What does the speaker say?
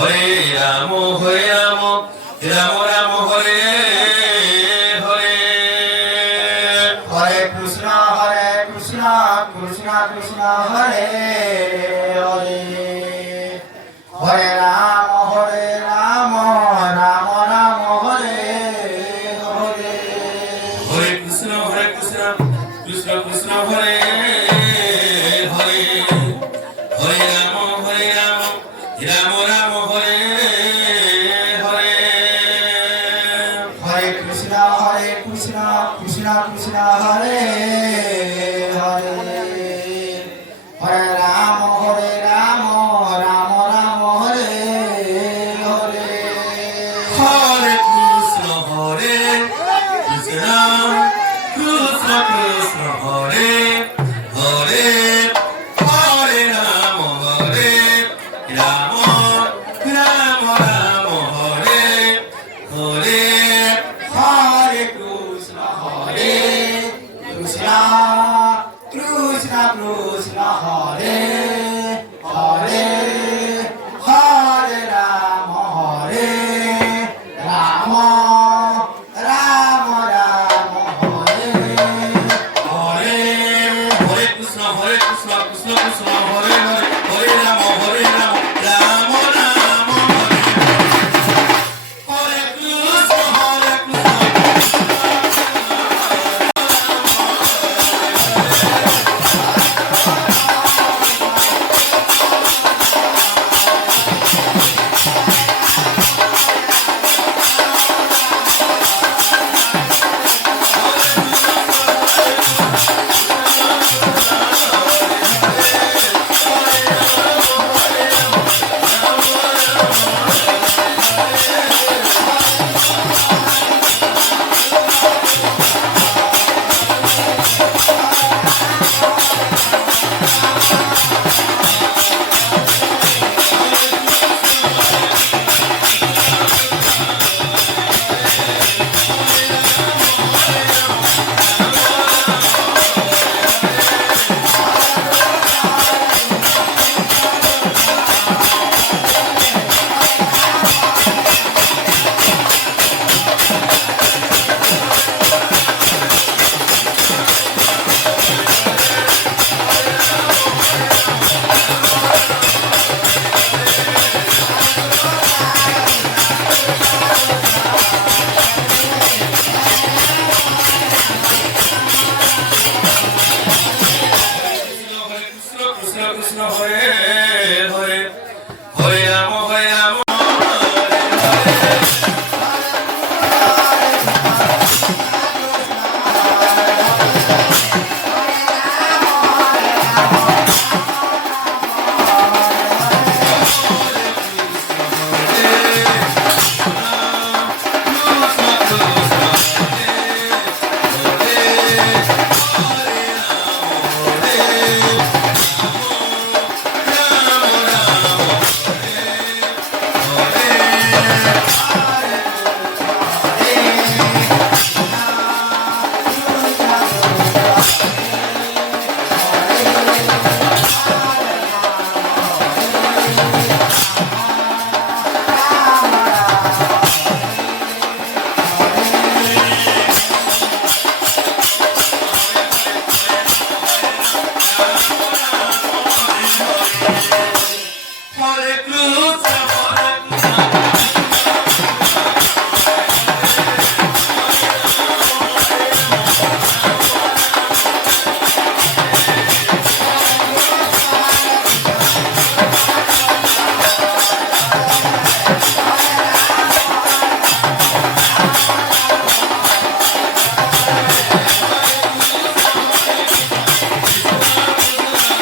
Hare Ram Ram Ram Hare Hare. Hare Krishna Krishna Krishna Hare Hare. Hare Ram Ram Ram Hare Hare. Hare Krishna Krishna Krishna Hare Hare. Hare Ram Ram Ram Hare Hare. Hare Krishna Krishna Krishna Hare Hare. Hare Ram Ram Ram Hare Hare. Hare Krishna Krishna Krishna Krishna Hare Hare. Hare Ram Ram Ram Hare Hare. Hare Krishna Krishna Krishna Hare Hare. Hare Ram Ram Ram Hare Hare. Hare Krishna Krishna Krishna Hare Hare. Hare Ram Ram Ram Hare. Hare Krishna Krishna Hare Hare. Hare Ram Ram Hare Krishna